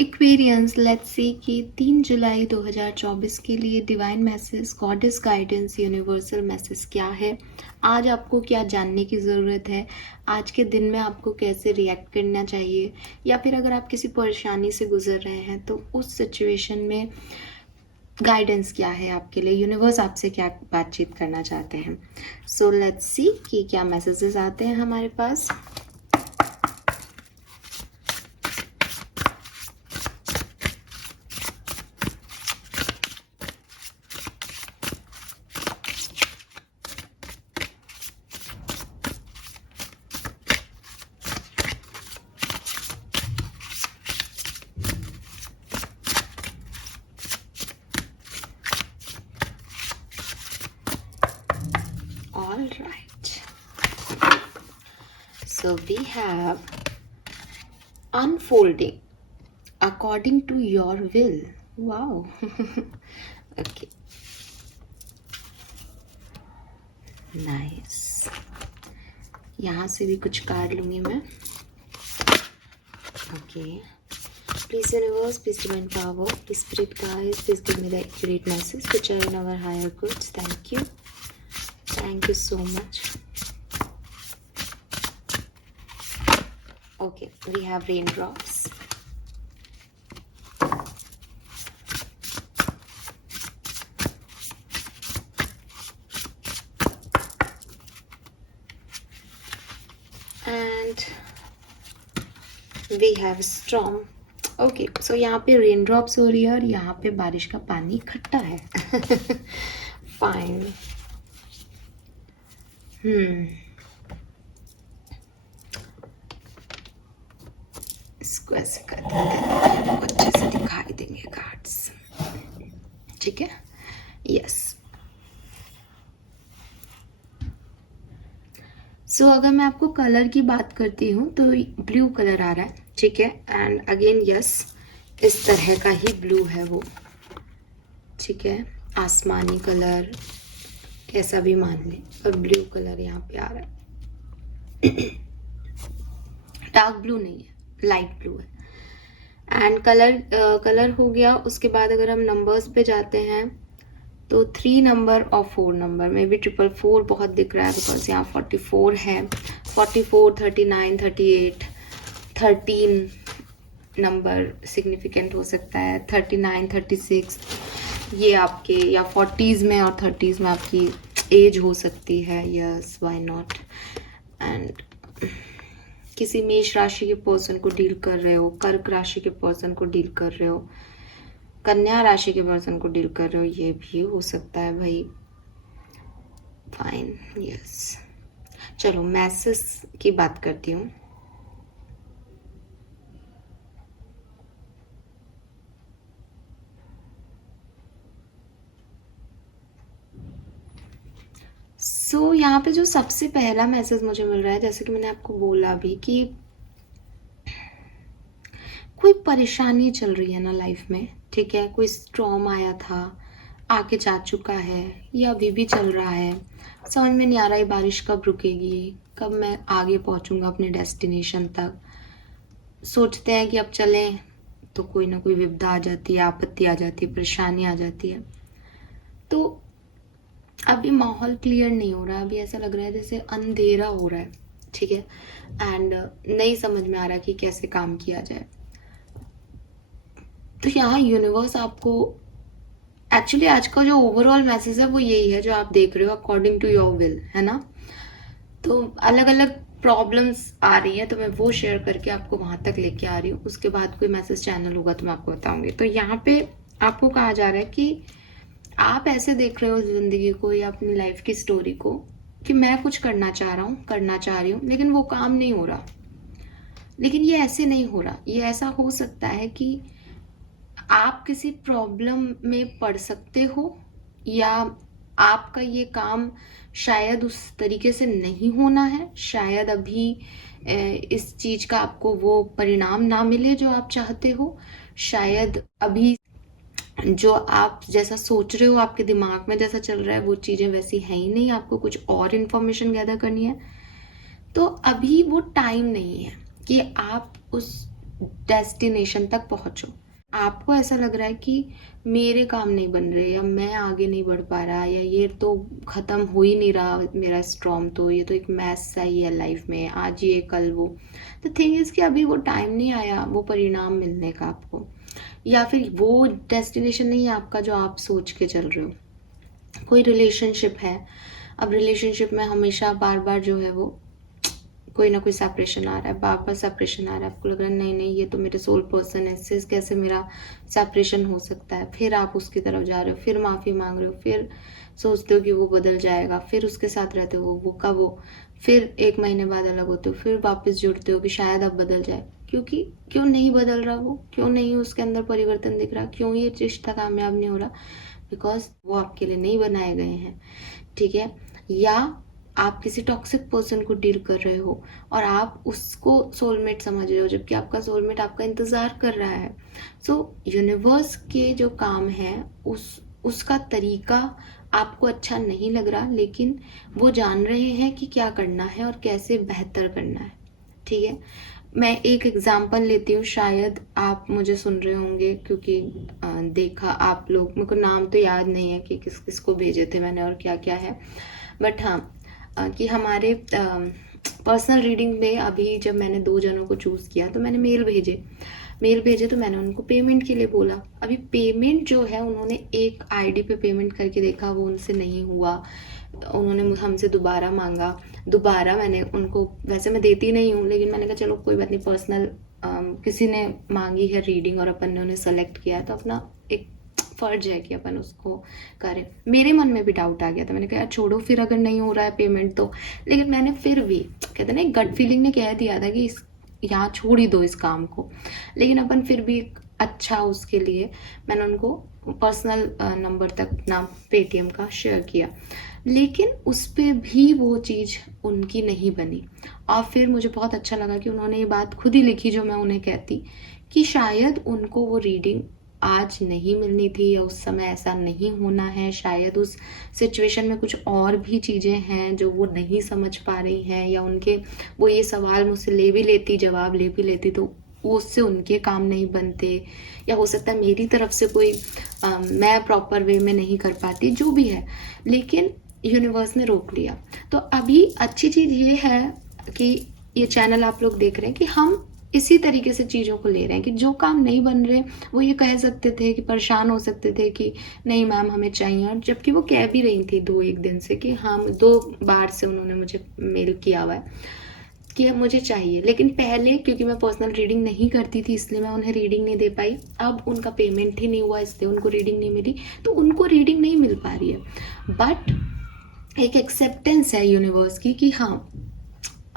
Aquarians, let's see कि 3 जुलाई 2024 के लिए divine message, goddess guidance, universal message क्या है। आज आपको क्या जानने की ज़रूरत है, आज के दिन में आपको कैसे रिएक्ट करना चाहिए, या फिर अगर आप किसी परेशानी से गुजर रहे हैं तो उस सिचुएशन में गाइडेंस क्या है आपके लिए, यूनिवर्स आपसे क्या बातचीत करना चाहते हैं। सो लेट्स सी कि क्या मैसेजेस आते हैं हमारे पास। All right. So we have unfolding according to your will. Wow. Okay. Nice. यहाँ से भी कुछ कार्ड लूंगी मैं. Okay. Please universe, please divine power, please spirit guides, please give me the accurate message which are in our higher goods. Thank you. Thank you so much. Okay, we have raindrops. And we have storm. Okay, so यहाँ पे rain drops हो रही है और यहाँ पे बारिश का पानी इकट्ठा है. फाइन. इसको ऐसे कर देते हैं, अच्छे से दिखाई देंगे कार्ड्स. ठीक है. यस. सो अगर मैं आपको कलर की बात करती हूँ तो ब्लू कलर आ रहा है. ठीक है. एंड अगेन यस, इस तरह का ही ब्लू है वो. ठीक है. आसमानी कलर ऐसा भी मान लें, और ब्लू कलर यहाँ पे आ रहा है. डार्क ब्लू नहीं है, लाइट ब्लू है. एंड कलर हो गया. उसके बाद अगर हम नंबर्स पे जाते हैं तो 3 नंबर और 4 नंबर में भी 444 बहुत दिख रहा है, बिकॉज यहाँ 44 है. 44, 39, 38, 13 नंबर सिग्निफिकेंट हो सकता है. 39, 36 ये आपके या 40s में और 30s में आपकी एज हो सकती है. Yes, why not. एंड किसी मेष राशि के पर्सन को डील कर रहे हो, कर्क राशि के पर्सन को डील कर रहे हो, कन्या राशि के पर्सन को डील कर रहे हो, ये भी हो सकता है भाई. फाइन. यस. चलो मैसेज की बात करती हूँ. सो यहाँ पे जो सबसे पहला मैसेज मुझे मिल रहा है, जैसे कि मैंने आपको बोला भी कि कोई परेशानी चल रही है ना लाइफ में. ठीक है. कोई स्टॉर्म आया था, आके जा चुका है, या अभी भी चल रहा है. समझ में नहीं आ रहा है बारिश कब रुकेगी, कब मैं आगे पहुंचूंगा अपने डेस्टिनेशन तक. सोचते हैं कि अब चलें तो कोई ना कोई विपदा आ जाती है, आपत्ति आ जाती है, परेशानी आ जाती है. तो अभी माहौल क्लियर नहीं हो रहा. अभी ऐसा लग रहा है जैसे अंधेरा हो रहा है. ठीक है. एंड नहीं समझ में आ रहा कि कैसे काम किया जाए. तो यहाँ यूनिवर्स आपको एक्चुअली आज का जो ओवरऑल मैसेज है वो यही है जो आप देख रहे हो, अकॉर्डिंग टू योर विल, है ना. तो अलग अलग प्रॉब्लम्स आ रही है, तो मैं वो शेयर करके आपको वहां तक लेके आ रही हूँ. उसके बाद कोई मैसेज चैनल होगा तो मैं आपको बताऊंगी. तो यहाँ पे आपको कहा जा रहा है कि आप ऐसे देख रहे हो जिंदगी को या अपनी लाइफ की स्टोरी को कि मैं कुछ करना चाह रहा हूँ, करना चाह रही हूँ, लेकिन वो काम नहीं हो रहा. लेकिन ये ऐसे नहीं हो रहा. ये ऐसा हो सकता है कि आप किसी प्रॉब्लम में पड़ सकते हो, या आपका ये काम शायद उस तरीके से नहीं होना है. शायद अभी इस चीज का आपको वो परिणाम ना मिले जो आप चाहते हो. शायद अभी जो आप जैसा सोच रहे हो, आपके दिमाग में जैसा चल रहा है, वो चीजें वैसी है ही नहीं. आपको कुछ और इन्फॉर्मेशन गैदर करनी है. तो अभी वो टाइम नहीं है कि आप उस डेस्टिनेशन तक पहुंचो। आपको ऐसा लग रहा है कि मेरे काम नहीं बन रहे, या मैं आगे नहीं बढ़ पा रहा, या ये तो ख़त्म हो ही नहीं रहा मेरा स्ट्रॉम, तो ये तो एक मैस सा ही है लाइफ में, आज ये कल वो। द थिंग इज़ कि अभी वो टाइम नहीं आया वो परिणाम मिलने का आपको, या फिर वो डेस्टिनेशन नहीं है आपका जो आप सोच के चल रहे हो। कोई रिलेशनशिप है, अब रिलेशनशिप में हमेशा बार बार जो है वो कोई ना कोई सेपरेशन आ रहा है, बार बार सेपरेशन आ रहा है, आपको लग रहा है नहीं नहीं ये तो मेरे सोल पर्सन है, इससे कैसे मेरा सेपरेशन हो सकता है। फिर आप उसकी तरफ जा रहे हो, फिर माफ़ी मांग रहे हो, फिर सोचते हो कि वो बदल जाएगा, फिर उसके साथ रहते हो, वो कब हो, फिर 1 महीने बाद अलग होते हो, फिर वापस जुड़ते हो कि शायद अब बदल जाए। क्योंकि क्यों नहीं बदल रहा वो, क्यों नहीं उसके अंदर परिवर्तन दिख रहा, क्यों ये रिश्ता कामयाब नहीं हो रहा? बिकॉज वो आपके लिए नहीं बनाए गए हैं, ठीक है। या आप किसी टॉक्सिक पर्सन को डील कर रहे हो और आप उसको सोलमेट समझ रहे हो, जबकि आपका सोलमेट आपका इंतज़ार कर रहा है। सो यूनिवर्स के जो काम है उसका तरीका आपको अच्छा नहीं लग रहा, लेकिन वो जान रहे हैं कि क्या करना है और कैसे बेहतर करना है, ठीक है। मैं एक एग्जांपल लेती हूँ, शायद आप मुझे सुन रहे होंगे, क्योंकि देखा आप लोग, मेरे को नाम तो याद नहीं है कि किस किस को भेजे थे मैंने और क्या क्या है, बट हाँ कि हमारे पर्सनल रीडिंग में अभी जब मैंने 2 जनों को चूज़ किया तो मैंने मेल भेजे तो मैंने उनको पेमेंट के लिए बोला। अभी पेमेंट जो है उन्होंने एक आईडी पे पेमेंट करके देखा, वो उनसे नहीं हुआ, उन्होंने हमसे दोबारा मांगा। दोबारा मैंने उनको, वैसे मैं देती नहीं हूँ, लेकिन मैंने कहा चलो कोई बात नहीं, पर्सनल किसी ने मांगी है रीडिंग और अपन ने उन्हें सेलेक्ट किया है तो अपना एक फर्ज है कि अपन उसको करें। मेरे मन में भी डाउट आ गया था, मैंने कहा छोड़ो फिर अगर नहीं हो रहा है पेमेंट तो, लेकिन मैंने फिर भी, कहते ना गट फीलिंग ने कह दिया था कि यहाँ छोड़ ही दो इस काम को, लेकिन अपन फिर भी अच्छा उसके लिए मैंने उनको पर्सनल नंबर तक अपना पेटीएम का शेयर किया, लेकिन उस पर भी वो चीज़ उनकी नहीं बनी। और फिर मुझे बहुत अच्छा लगा कि उन्होंने ये बात खुद ही लिखी जो मैं उन्हें कहती, कि शायद उनको वो रीडिंग आज नहीं मिलनी थी, या उस समय ऐसा नहीं होना है, शायद उस सिचुएशन में कुछ और भी चीज़ें हैं जो वो नहीं समझ पा रही हैं, या उनके वो ये सवाल मुझसे ले भी लेती, जवाब ले भी लेती तो उससे उनके काम नहीं बनते, या हो सकता है मेरी तरफ से कोई मैं प्रॉपर वे में नहीं कर पाती, जो भी है, लेकिन यूनिवर्स ने रोक लिया। तो अभी अच्छी चीज़ ये है कि ये चैनल आप लोग देख रहे हैं कि हम इसी तरीके से चीज़ों को ले रहे हैं कि जो काम नहीं बन रहे वो ये कह सकते थे कि परेशान हो सकते थे कि नहीं मैम हमें चाहिए, और जबकि वो कह भी रही थी 2-1 दिन से कि हाँ 2 बार से उन्होंने मुझे मेल किया हुआ है कि मुझे चाहिए, लेकिन पहले क्योंकि मैं पर्सनल रीडिंग नहीं करती थी इसलिए मैं उन्हें रीडिंग नहीं दे पाई। अब उनका पेमेंट ही नहीं हुआ इसलिए उनको रीडिंग नहीं मिली, तो उनको रीडिंग नहीं मिल पा रही है। बट एक एक्सेप्टेंस है यूनिवर्स की कि हाँ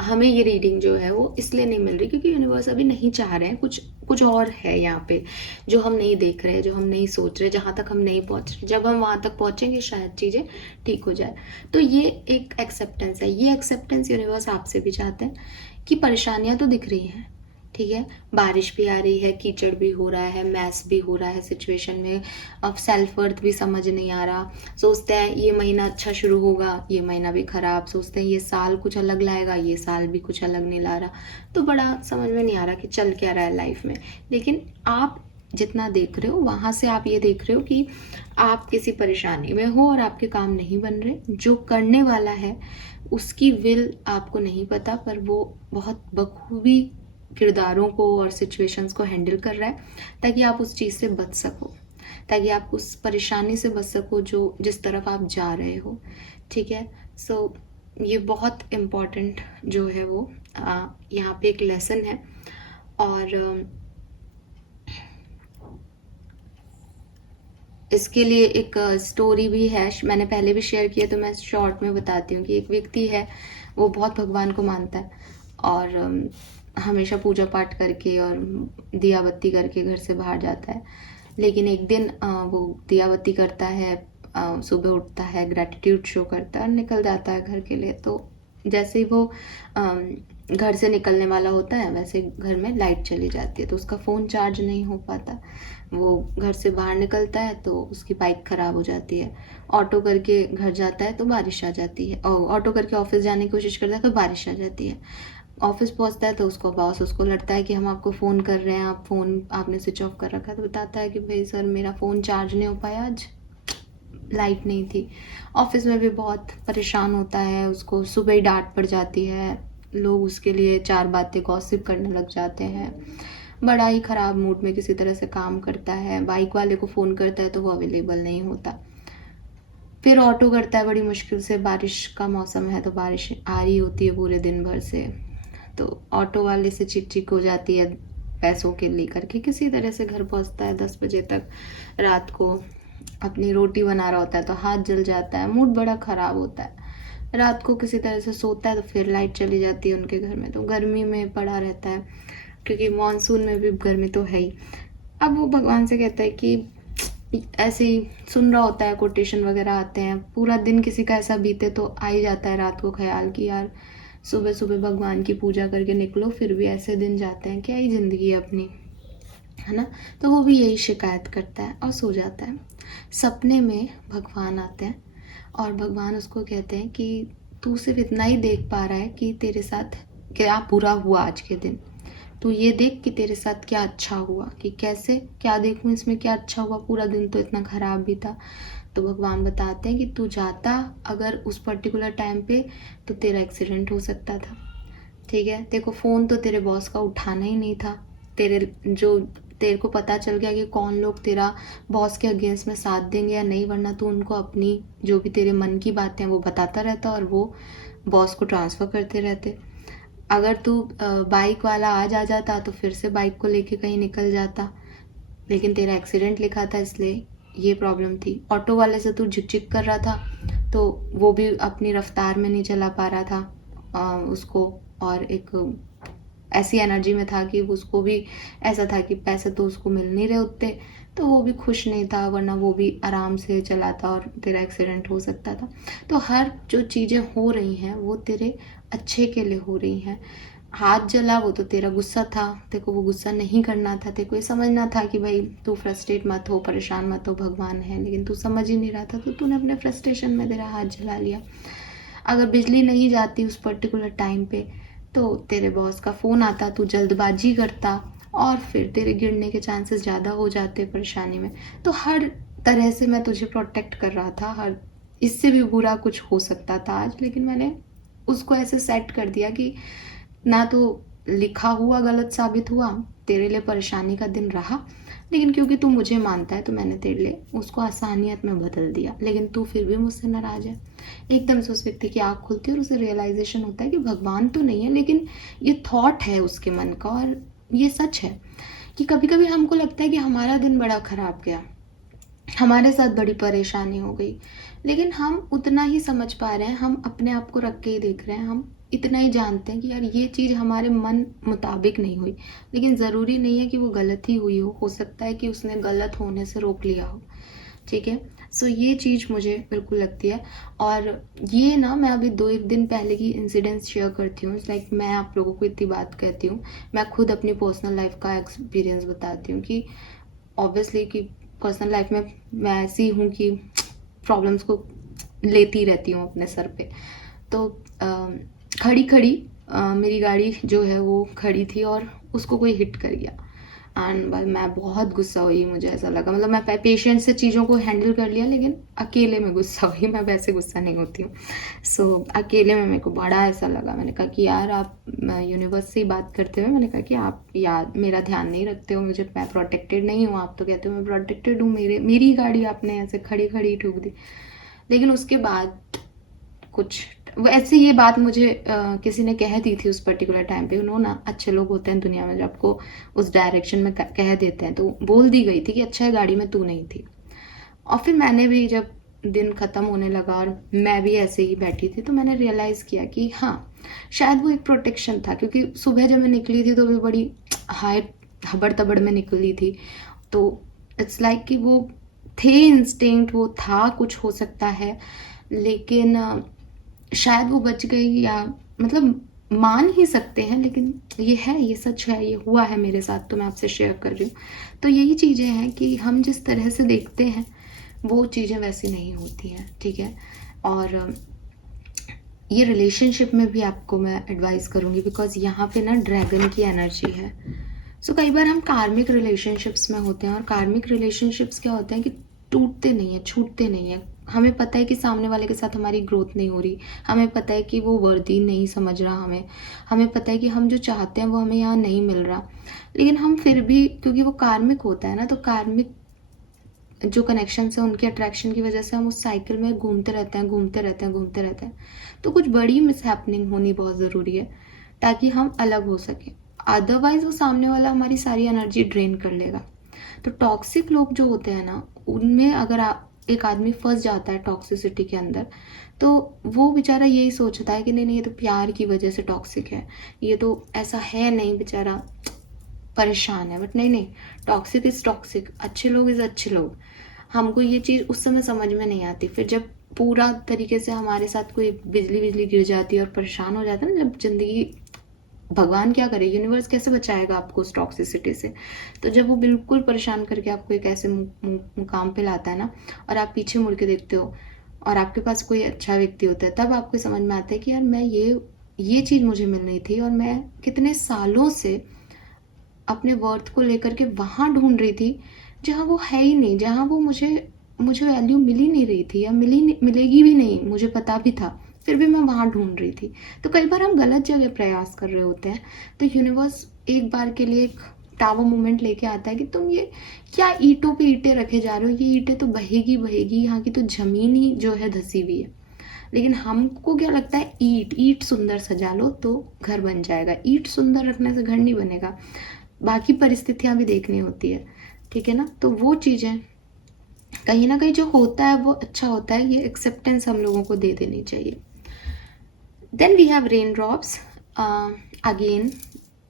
हमें ये रीडिंग जो है वो इसलिए नहीं मिल रही क्योंकि यूनिवर्स अभी नहीं चाह रहे हैं, कुछ और है यहाँ पे जो हम नहीं देख रहे, जो हम नहीं सोच रहे, जहाँ तक हम नहीं पहुँच रहे। जब हम वहाँ तक पहुँचेंगे शायद चीज़ें ठीक हो जाए। तो ये एक एक्सेप्टेंस है, ये एक्सेप्टेंस यूनिवर्स आपसे भी चाहते हैं कि परेशानियाँ तो दिख रही हैं, ठीक है, बारिश भी आ रही है, कीचड़ भी हो रहा है, मैस भी हो रहा है सिचुएशन में, अब सेल्फ वर्थ भी समझ नहीं आ रहा, सोचते हैं ये महीना अच्छा शुरू होगा, ये महीना भी खराब, सोचते हैं ये साल कुछ अलग लाएगा, ये साल भी कुछ अलग नहीं ला रहा, तो बड़ा समझ में नहीं आ रहा कि चल क्या रहा है लाइफ में। लेकिन आप जितना देख रहे हो वहाँ से आप ये देख रहे हो कि आप किसी परेशानी में हो और आपके काम नहीं बन रहे, जो करने वाला है उसकी विल आपको नहीं पता, पर वो बहुत बखूबी किरदारों को और सिचुएशंस को हैंडल कर रहा है ताकि आप उस चीज़ से बच सको, ताकि आप उस परेशानी से बच सको जो जिस तरफ आप जा रहे हो, ठीक है। सो ये बहुत इम्पॉर्टेंट जो है वो यहाँ पे एक लेसन है। और इसके लिए एक स्टोरी भी है, मैंने पहले भी शेयर किया तो मैं शॉर्ट में बताती हूँ कि एक व्यक्ति है, वो बहुत भगवान को मानता है और हमेशा पूजा पाठ करके और दिया बत्ती करके घर से बाहर जाता है। लेकिन एक दिन वो दिया बत्ती करता है, सुबह उठता है, ग्रैटिट्यूड शो करता है और निकल जाता है घर के लिए। तो जैसे ही वो घर से निकलने वाला होता है वैसे घर में लाइट चली जाती है, तो उसका फ़ोन चार्ज नहीं हो पाता। वो घर से बाहर निकलता है तो उसकी बाइक ख़राब हो जाती है, ऑटो करके घर जाता है तो बारिश आ जाती है, और ऑटो करके ऑफिस जाने की कोशिश करता है तो बारिश आ जाती है। ऑफिस पहुंचता है तो उसको बॉस उसको लड़ता है कि हम आपको फ़ोन कर रहे हैं, आप फ़ोन आपने स्विच ऑफ कर रखा है। तो बताता है कि भाई सर मेरा फ़ोन चार्ज नहीं हो पाया आज, लाइट नहीं थी। ऑफिस में भी बहुत परेशान होता है, उसको सुबह ही डांट पड़ जाती है, लोग उसके लिए चार बातें गॉसिप करने लग जाते हैं, बड़ा ही ख़राब मूड में किसी तरह से काम करता है। बाइक वाले को फ़ोन करता है तो वो अवेलेबल नहीं होता। फिर ऑटो करता है बड़ी मुश्किल से, बारिश का मौसम है तो बारिश आ रही होती है पूरे दिन भर से, तो ऑटो वाले से चिक चिक हो जाती है पैसों के लेकर के। किसी तरह से घर पहुंचता है 10 बजे तक, रात को अपनी रोटी बना रहा होता है तो हाथ जल जाता है, मूड बड़ा ख़राब होता है। रात को किसी तरह से सोता है तो फिर लाइट चली जाती है उनके घर में, तो गर्मी में पड़ा रहता है, क्योंकि मानसून में भी गर्मी तो है ही। अब वो भगवान से कहता है कि ऐसे ही सुन रहा होता है, कोटेशन वगैरह आते हैं, पूरा दिन किसी का ऐसा बीते तो आ ही जाता है रात को ख्याल कि यार सुबह सुबह भगवान की पूजा करके निकलो, फिर भी ऐसे दिन जाते हैं, क्या ही ज़िंदगी है अपनी, है ना। तो वो भी यही शिकायत करता है और सो जाता है। सपने में भगवान आते हैं और भगवान उसको कहते हैं कि तू सिर्फ इतना ही देख पा रहा है कि तेरे साथ क्या बुरा हुआ आज के दिन, तू ये देख कि तेरे साथ क्या अच्छा हुआ, कि कैसे क्या देखूं इसमें क्या अच्छा हुआ, पूरा दिन तो इतना ख़राब भी था। तो भगवान बताते हैं कि तू जाता अगर उस पर्टिकुलर टाइम पे तो तेरा एक्सीडेंट हो सकता था, ठीक है। तेरे को फ़ोन तो तेरे बॉस का उठाना ही नहीं था, तेरे को पता चल गया कि कौन लोग तेरा बॉस के अगेंस्ट में साथ देंगे या नहीं, वरना तू उनको अपनी जो भी तेरे मन की बातें हैं वो बताता रहता और वो बॉस को ट्रांसफ़र करते रहते। अगर तू बाइक वाला आज आ जाता तो फिर से बाइक को लेके कहीं निकल जाता, लेकिन तेरा एक्सीडेंट लिखा था इसलिए ये प्रॉब्लम थी। ऑटो वाले से तू झिक-झिक कर रहा था तो वो भी अपनी रफ्तार में नहीं चला पा रहा था उसको, और एक ऐसी एनर्जी में था कि उसको भी ऐसा था कि पैसे तो उसको मिल नहीं रहे उतने, तो वो भी खुश नहीं था, वरना वो भी आराम से चलाता और तेरा एक्सीडेंट हो सकता था। तो हर जो चीज़ें हो रही हैं वो तेरे अच्छे के लिए हो रही हैं। हाथ जला वो तो तेरा गुस्सा था, तेरे को वो गुस्सा नहीं करना था, तेरे को ये समझना था कि भाई तू फ्रस्ट्रेट मत हो, परेशान मत हो, भगवान है, लेकिन तू समझ ही नहीं रहा था, तो तूने अपने फ्रस्ट्रेशन में तेरा हाथ जला लिया। अगर बिजली नहीं जाती उस पर्टिकुलर टाइम पे तो तेरे बॉस का फ़ोन आता, तू जल्दबाजी करता और फिर तेरे गिरने के चांसेस ज़्यादा हो जाते परेशानी में। तो हर तरह से मैं तुझे प्रोटेक्ट कर रहा था, हर इससे भी बुरा कुछ हो सकता था आज, लेकिन मैंने उसको ऐसे सेट कर दिया कि ना तो लिखा हुआ गलत साबित हुआ, तेरे लिए परेशानी का दिन रहा, लेकिन क्योंकि तू मुझे मानता है तो मैंने तेरे लिए उसको आसानियत में बदल दिया, लेकिन तू फिर भी मुझसे नाराज़ है। एकदम से उस व्यक्ति की आँख खुलती है और उसे रियलाइजेशन होता है कि भगवान तो नहीं है, लेकिन ये थॉट है उसके मन का, और ये सच है कि कभी कभी हमको लगता है कि हमारा दिन बड़ा ख़राब गया, हमारे साथ बड़ी परेशानी हो गई, लेकिन हम उतना ही समझ पा रहे हैं, हम अपने आप को रख के ही देख रहे हैं, हम इतना ही जानते हैं कि यार ये चीज़ हमारे मन मुताबिक नहीं हुई, लेकिन ज़रूरी नहीं है कि वो गलत ही हुई हो सकता है कि उसने गलत होने से रोक लिया हो, ठीक है। सो ये चीज़ मुझे बिल्कुल लगती है। और ये ना मैं अभी 2-1 दिन पहले की इंसिडेंट्स शेयर करती हूँ, लाइक मैं आप लोगों को इतनी बात कहती हूँ, मैं खुद अपनी पर्सनल लाइफ का एक्सपीरियंस बताती हूँ कि ऑब्वियसली कि पर्सनल लाइफ में मैं ऐसी हूँ कि प्रॉब्लम्स को लेती रहती हूँ अपने सर पे। तो खड़ी खड़ी मेरी गाड़ी जो है वो खड़ी थी और उसको कोई हिट कर गया, एंड भाई मैं बहुत गुस्सा हुई, मुझे ऐसा लगा, मतलब मैं पेशेंस से चीज़ों को हैंडल कर लिया, लेकिन अकेले में गुस्सा हुई, मैं वैसे गुस्सा नहीं होती हूँ। सो अकेले में मेरे को बड़ा ऐसा लगा, मैंने कहा कि यार आप यूनिवर्स से ही बात करते हुए मैंने कहा कि आप यार मेरा ध्यान नहीं रखते हो, मुझे मैं प्रोटेक्टेड नहीं हूँ, आप तो कहते हो मैं प्रोटेक्टेड हूँ, मेरी गाड़ी आपने ऐसे खड़ी खड़ी ठोक दी। लेकिन उसके बाद कुछ वैसे ये बात मुझे किसी ने कह दी थी उस पर्टिकुलर टाइम पे, उन्होंने ना अच्छे लोग होते हैं दुनिया में जो आपको उस डायरेक्शन में कह देते हैं, तो बोल दी गई थी कि अच्छा है गाड़ी में तू नहीं थी। और फिर मैंने भी जब दिन ख़त्म होने लगा और मैं भी ऐसे ही बैठी थी तो मैंने रियलाइज़ किया कि हाँ शायद वो एक प्रोटेक्शन था, क्योंकि सुबह जब मैं निकली थी तो भी बड़ी हाई हबड़ तबड़ में निकली थी, तो इट्स लाइक कि वो थे इंस्टिंक्ट, वो था, कुछ हो सकता है, लेकिन शायद वो बच गई, या मतलब मान ही सकते हैं, लेकिन ये है, ये सच है, ये हुआ है मेरे साथ, तो मैं आपसे शेयर कर रही हूँ। तो यही चीज़ें हैं कि हम जिस तरह से देखते हैं वो चीज़ें वैसी नहीं होती हैं, ठीक है। और ये रिलेशनशिप में भी आपको मैं एडवाइस करूँगी, बिकॉज़ यहाँ पे ना ड्रैगन की एनर्जी है। सो कई बार हम कार्मिक रिलेशनशिप्स में होते हैं, और कार्मिक रिलेशनशिप्स क्या होते हैं कि टूटते नहीं हैं, छूटते नहीं हैं। हमें पता है कि सामने वाले के साथ हमारी ग्रोथ नहीं हो रही, हमें पता है कि वो वर्दी नहीं समझ रहा हमें, हमें पता है कि हम जो चाहते हैं वो हमें यहाँ नहीं मिल रहा, लेकिन हम फिर भी, क्योंकि वो कार्मिक होता है ना, तो कार्मिक जो कनेक्शन है उनके अट्रैक्शन की वजह से हम उस साइकिल में घूमते रहते हैं, घूमते रहते हैं, घूमते रहते हैं। तो कुछ बड़ी मिसहैपनिंग होनी बहुत ज़रूरी है ताकि हम अलग हो सकें, अदरवाइज वो सामने वाला हमारी सारी एनर्जी ड्रेन कर लेगा। तो टॉक्सिक लोग जो होते हैं ना, उनमें अगर एक आदमी फंस जाता है टॉक्सिसिटी के अंदर, तो वो बेचारा यही सोचता है कि नहीं नहीं, ये तो प्यार की वजह से टॉक्सिक है, ये तो ऐसा है नहीं, बेचारा परेशान है। बट नहीं नहीं, टॉक्सिक इज़ टॉक्सिक, अच्छे लोग इज़ अच्छे लोग। हमको ये चीज़ उस समय समझ में नहीं आती, फिर जब पूरा तरीके से हमारे साथ कोई बिजली बिजली गिर जाती है और परेशान हो जाता है ना, जब ज़िंदगी, भगवान क्या करे, यूनिवर्स कैसे बचाएगा आपको उस टॉक्सिसिटी से। तो जब वो बिल्कुल परेशान करके आपको एक ऐसे मुकाम पे लाता है ना, और आप पीछे मुड़ के देखते हो और आपके पास कोई अच्छा व्यक्ति होता है, तब आपको समझ में आता है कि यार मैं ये चीज़ मुझे मिल रही थी, और मैं कितने सालों से अपने वर्थ को लेकर के वहाँ ढूंढ रही थी जहाँ वो है ही नहीं, जहाँ वो मुझे मुझे वैल्यू मिल ही नहीं रही थी, या मिलेगी भी नहीं, मुझे पता भी था, फिर भी मैं वहाँ ढूंढ रही थी। तो कई बार हम गलत जगह प्रयास कर रहे होते हैं, तो यूनिवर्स एक बार के लिए एक टावर मोमेंट लेके आता है कि तुम ये क्या ईंटों पे ईंटें रखे जा रहे हो, ये ईंटें तो बहेगी बहेगी, यहाँ की तो ज़मीन ही जो है धसी हुई है। लेकिन हमको क्या लगता है, ईंट ईंट सुंदर सजा लो तो घर बन जाएगा। ईंट सुंदर रखने से घर नहीं बनेगा, बाकी परिस्थितियाँ भी देखनी होती है, ठीक है ना। तो वो चीज़ें कहीं ना कहीं जो होता है वो अच्छा होता है, ये एक्सेप्टेंस हम लोगों को दे देनी चाहिए। Then we have rain drops. Again,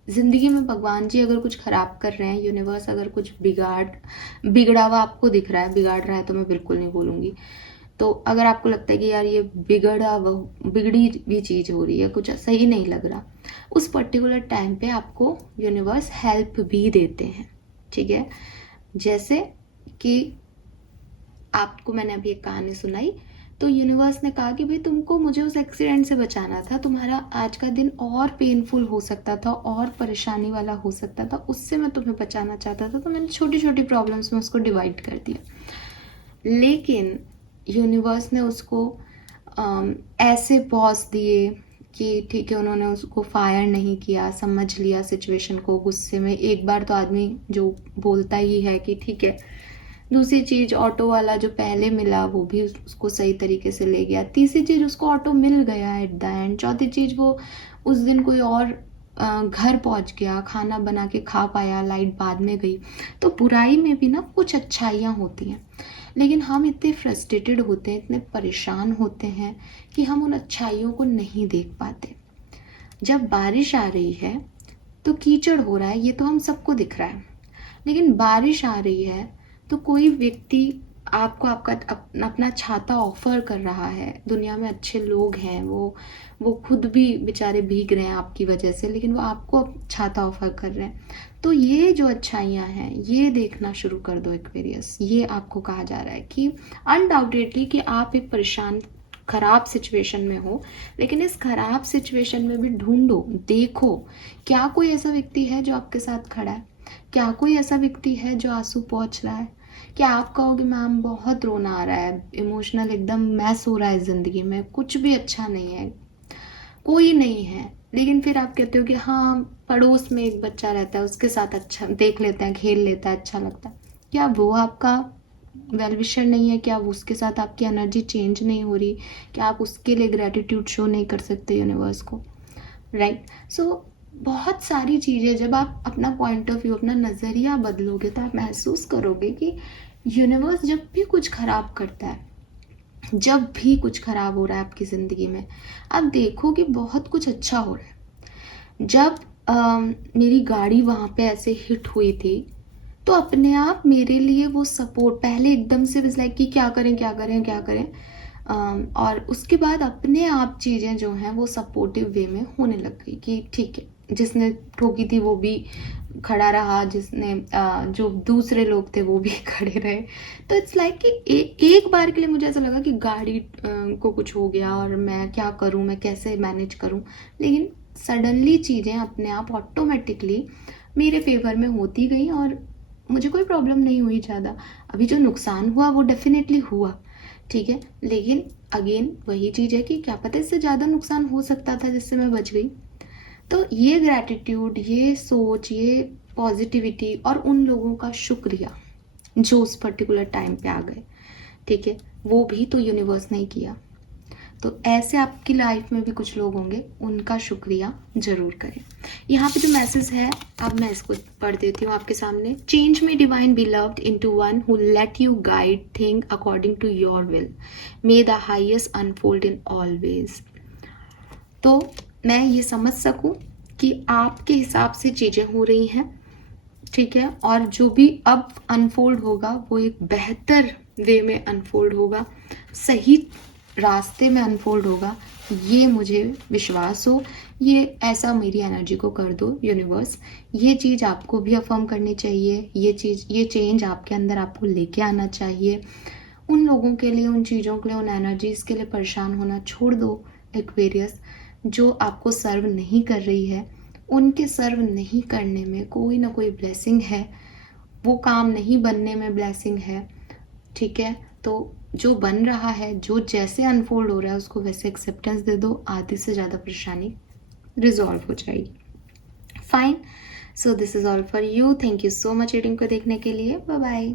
ज़िंदगी में भगवान जी अगर कुछ ख़राब कर रहे हैं, यूनिवर्स अगर कुछ बिगड़ा हुआ आपको दिख रहा है, बिगाड़ रहा है तो मैं बिल्कुल नहीं बोलूँगी, तो अगर आपको लगता है कि यार ये बिगड़ी भी चीज़ हो रही है, कुछ सही नहीं लग रहा, उस पर्टिकुलर टाइम पे आपको यूनिवर्स हेल्प भी देते हैं, ठीक है। जैसे कि आपको मैंने अभी एक कहानी सुनाई, तो यूनिवर्स ने कहा कि भाई तुमको मुझे उस एक्सीडेंट से बचाना था, तुम्हारा आज का दिन और पेनफुल हो सकता था, और परेशानी वाला हो सकता था, उससे मैं तुम्हें बचाना चाहता था, तो मैंने छोटी छोटी प्रॉब्लम्स में उसको डिवाइड कर दिया। लेकिन यूनिवर्स ने उसको ऐसे पॉज दिए कि ठीक है, उन्होंने उसको फायर नहीं किया, समझ लिया सिचुएशन को गुस्से में। एक बार तो आदमी जो बोलता ही है कि ठीक है। दूसरी चीज़, ऑटो वाला जो पहले मिला वो भी उसको सही तरीके से ले गया। तीसरी चीज़, उसको ऑटो मिल गया एट द एंड। चौथी चीज़, वो उस दिन कोई और घर पहुंच गया, खाना बना के खा पाया, लाइट बाद में गई। तो बुराई में भी ना कुछ अच्छाइयाँ होती हैं, लेकिन हम इतने फ्रस्ट्रेटेड होते हैं, इतने परेशान होते हैं कि हम उन अच्छाइयों को नहीं देख पाते। जब बारिश आ रही है तो कीचड़ हो रहा है, ये तो हम सबको दिख रहा है, लेकिन बारिश आ रही है तो कोई व्यक्ति आपको अपना छाता ऑफर कर रहा है। दुनिया में अच्छे लोग हैं, वो खुद भी बेचारे भीग रहे हैं आपकी वजह से, लेकिन वो आपको छाता ऑफर कर रहे हैं। तो ये जो अच्छाइयाँ हैं, ये देखना शुरू कर दो एक्वेरियस। ये आपको कहा जा रहा है कि अनडाउटेडली कि आप एक परेशान खराब सिचुएशन में हो, लेकिन इस खराब सिचुएशन में भी ढूंढो, देखो क्या कोई ऐसा व्यक्ति है जो आपके साथ खड़ा है, क्या कोई ऐसा व्यक्ति है जो आंसू पोंछ रहा है। क्या आप कहोगे मैम बहुत रोना आ रहा है, इमोशनल एकदम मैस हो रहा है ज़िंदगी में, कुछ भी अच्छा नहीं है, कोई नहीं है, लेकिन फिर आप कहते हो कि हाँ पड़ोस में एक बच्चा रहता है, उसके साथ अच्छा देख लेते हैं, खेल लेता है, अच्छा लगता है। क्या वो आपका वेल विशर नहीं है? क्या उसके साथ आपकी एनर्जी चेंज नहीं हो रही? क्या आप उसके लिए ग्रेटिट्यूड शो नहीं कर सकते यूनिवर्स को? राइट। सो बहुत सारी चीज़ें, जब आप अपना पॉइंट ऑफ व्यू, अपना नज़रिया बदलोगे, तो आप महसूस करोगे कि यूनिवर्स जब भी कुछ ख़राब करता है, जब भी कुछ ख़राब हो रहा है आपकी ज़िंदगी में, आप देखो कि बहुत कुछ अच्छा हो रहा है। जब मेरी गाड़ी वहाँ पे ऐसे हिट हुई थी, तो अपने आप मेरे लिए वो सपोर्ट पहले एकदम से बस लाइक कि क्या करें क्या करें क्या करें, और उसके बाद अपने आप चीज़ें जो हैं वो सपोर्टिव वे में होने लग गई कि ठीक है जिसने ठोकी थी वो भी खड़ा रहा, जिसने जो दूसरे लोग थे वो भी खड़े रहे। तो इट्स लाइक कि एक बार के लिए मुझे ऐसा लगा कि गाड़ी को कुछ हो गया और मैं क्या करूं, मैं कैसे मैनेज करूं। लेकिन सडनली चीज़ें अपने आप ऑटोमेटिकली मेरे फेवर में होती गई और मुझे कोई प्रॉब्लम नहीं हुई ज़्यादा। अभी जो नुकसान हुआ वो डेफिनेटली हुआ, ठीक है, लेकिन अगेन वही चीज़ है कि क्या पता इससे ज़्यादा नुकसान हो सकता था जिससे मैं बच गई। तो ये ग्रैटिट्यूड, ये सोच, ये पॉजिटिविटी और उन लोगों का शुक्रिया जो उस पर्टिकुलर टाइम पे आ गए, ठीक है, वो भी तो यूनिवर्स ने ही किया। तो ऐसे आपकी लाइफ में भी कुछ लोग होंगे, उनका शुक्रिया जरूर करें। यहाँ पे जो मैसेज है, अब मैं इसको पढ़ देती हूँ आपके सामने। Change me divine beloved into one who let you guide think according to your will, may the highest unfold in always. तो मैं ये समझ सकूं कि आपके हिसाब से चीज़ें हो रही हैं, ठीक है, और जो भी अब अनफोल्ड होगा वो एक बेहतर वे में अनफोल्ड होगा, सही रास्ते में अनफोल्ड होगा, ये मुझे विश्वास हो। ये ऐसा मेरी एनर्जी को कर दो यूनिवर्स। ये चीज़ आपको भी अफर्म करनी चाहिए, ये चेंज आपके अंदर आपको लेके आना चाहिए। उन लोगों के लिए, उन चीज़ों के लिए, उन एनर्जीज के लिए परेशान होना छोड़ दो एक्वेरियस, जो आपको सर्व नहीं कर रही है। उनके सर्व नहीं करने में कोई ना कोई ब्लेसिंग है, वो काम नहीं बनने में ब्लेसिंग है, ठीक है। तो जो बन रहा है, जो जैसे अनफोल्ड हो रहा है, उसको वैसे एक्सेप्टेंस दे दो, आधी से ज़्यादा परेशानी रिजॉल्व हो जाएगी। Fine, so this is all for you. Thank you so much reading को देखने के लिए। Bye bye.